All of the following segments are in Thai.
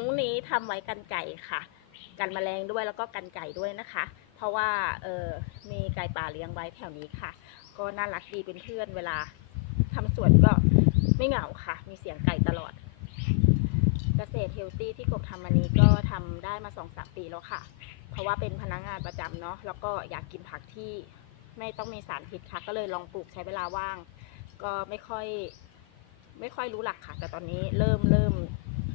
มุ้งนี้ทำไว้กันไก่ค่ะ กันแมลงด้วยแล้วก็กันไก่ด้วยนะคะ เพราะว่าเออมีไก่ป่าเลี้ยงไว้แถวนี้ค่ะ ก็น่ารักดีเป็นเพื่อนเวลาทำสวนก็ไม่เหงาค่ะ มีเสียงไก่ตลอด เกษตรเฮลตี้ที่กบทำอันนี้ก็ทำได้มาสองสามปีแล้วค่ะ เพราะว่าเป็นพนักงานประจำเนาะแล้วก็อยากกินผักที่ไม่ต้องมีสารพิษค่ะ ก็เลยลองปลูกใช้เวลาว่าง ก็ไม่ค่อย ไม่ค่อยรู้หลักค่ะ แต่ตอนนี้เริ่มเริ่ม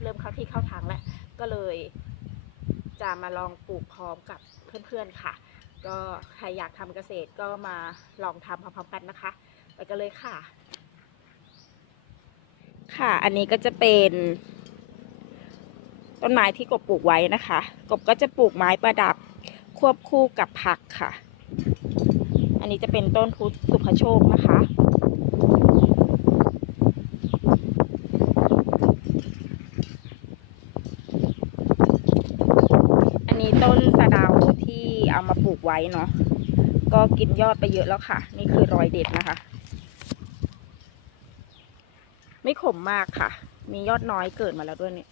เริ่มเข้าที่เข้าทางแล้ว ก็เลยจะมาลองปลูกพร้อมกับเพื่อนๆค่ะ ก็ใครอยากทำเกษตรก็มาลองทำพร้อมๆกันนะคะ ไปกันเลยค่ะ ค่ะ อันนี้ก็จะเป็น ต้นไม้ที่กบปลูกไว้นะคะ กบก็จะปลูกไม้ประดับควบคู่กับผักค่ะ อันนี้จะเป็นต้นพุทธสุภโชคนะคะ อันนี้ต้นสะเดาที่ เอามาปลูกไว้เนาะก็กินยอดไปเยอะแล้วค่ะ นี่คือรอยเด็ดนะคะ ไม่ขมมากค่ะ มียอดน้อยเกิดมาแล้วด้วยเนี่ย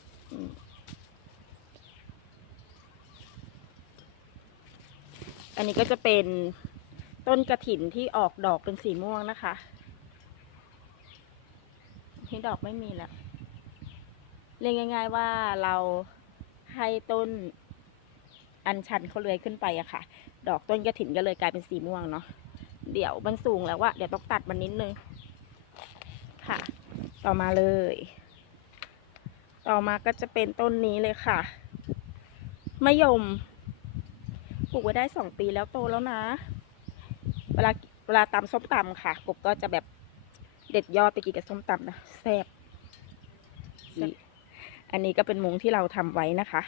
อันนี้ก็จะเป็นต้นกระถินที่ออกดอกเป็นสีม่วงนะคะที่ดอกไม่มีแล้วเรียกง่าย ๆว่าเราให้ต้น อัญชันเขาเลื้อยขึ้นไปอะค่ะ ดอกต้นกระถินก็เลยกลายเป็นสีม่วงเนาะเดี๋ยวมันสูงแล้วอะเดี๋ยวต้องตัดมันนิดนึงค่ะ ต่อมาเลย ต่อมาก็จะเป็นต้นนี้เลยค่ะมะยมปลูกไว้ได้สองปีแล้วโตแล้วนะ เวลาเวลาตำส้มตำค่ะ กบก็จะแบบเด็ดยอดไปกินกับส้มตำนะแซ่บนี่อันนี้ก็เป็นมุ้งที่เราทำไว้นะคะ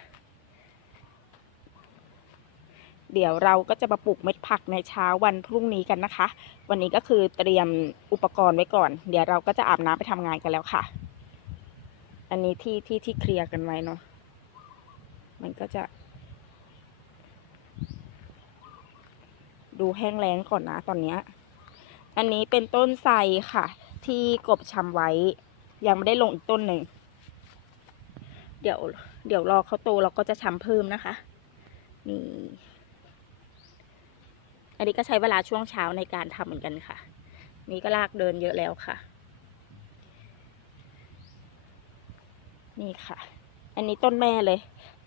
เดี๋ยวเราก็จะมาปลูกเม็ดผักในเช้าวันพรุ่งนี้กันนะคะ วันนี้ก็คือเตรียมอุปกรณ์ไว้ก่อน เดี๋ยวเราก็จะอาบน้ำไปทำงานกันแล้วค่ะ อันนี้ที่ที่ที่เคลียร์กันไว้เนาะ มันก็จะ ดูแห้งแล้งก่อนนะตอนนี้ อันนี้เป็นต้นไทรค่ะ ที่กบชำไว้ ยังไม่ได้ลงอีกต้นหนึ่ง เดี๋ยวเดี๋ยวรอเขาโตเราก็จะชำเพิ่มนะคะนี่ อันนี้ก็ใช้เวลาช่วงเช้าในการทำเหมือนกันค่ะ นี่ก็ลากเดินเยอะแล้วค่ะ นี่ค่ะ อันนี้ต้นแม่เลย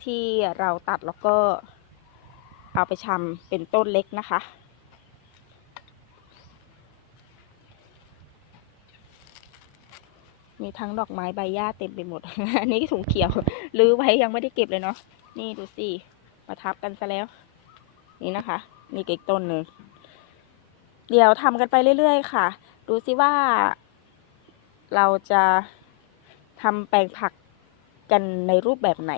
ที่เราตัดแล้วก็ เอาไปชำเป็นต้นเล็กนะคะมีทั้งดอกไม้ใบหญ้าเต็มไปหมด อันนี้ถุงเขียวรื้อไว้ยังไม่ได้เก็บเลยเนาะ นี่ดูสิ มาทับกันซะแล้ว นี่นะคะ นี่ก็อีกต้นหนึ่งเดี๋ยวทำกันไปเรื่อยๆค่ะ ดูสิว่า เราจะทำแปลงผักกันในรูปแบบไหน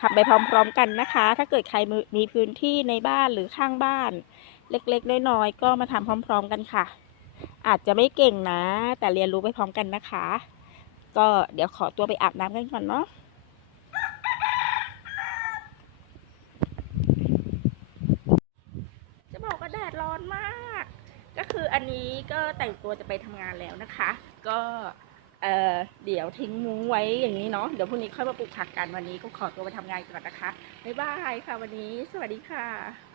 ทำไปพร้อม ๆ กันนะคะ ถ้าเกิดใครมีพื้นที่ในบ้านหรือข้างบ้าน เล็กๆ น้อยๆ ก็มาทำพร้อม ๆ กันค่ะ อาจจะไม่เก่งนะ แต่เรียนรู้ไปพร้อมกันนะคะ ก็เดี๋ยวขอตัวไปอาบน้ำกันก่อนเนาะบอกว่าแดดร้อนมาก ก็คืออัน นี้ก็แต่งตัวจะไปทำงานแล้วนะคะ ก็เออเดี๋ยวทิ้งมุ้งไว้อย่างนี้เนาะเดี๋ยวพรุ่งนี้ค่อยมาปลูกผักกันวันนี้ก็ขอตัวไปทำงานก่อนนะคะบ๊ายบายค่ะวันนี้ สวัสดีค่ะ